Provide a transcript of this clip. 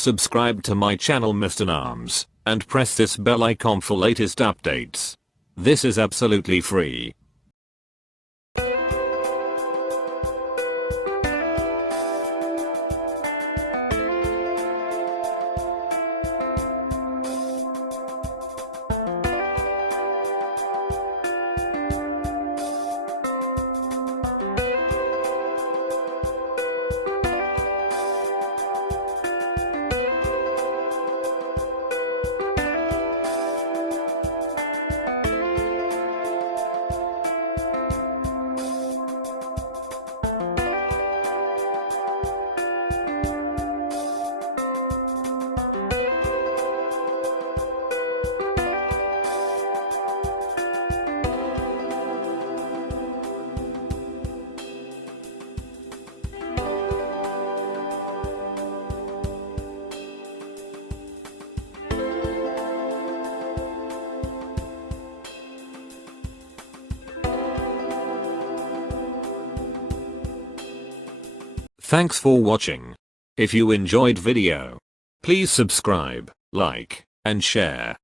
Subscribe to my channel MrNams, and press this bell icon for latest updates. This is absolutely free. Thanks for watching. If you enjoyed video, please subscribe, like, and share.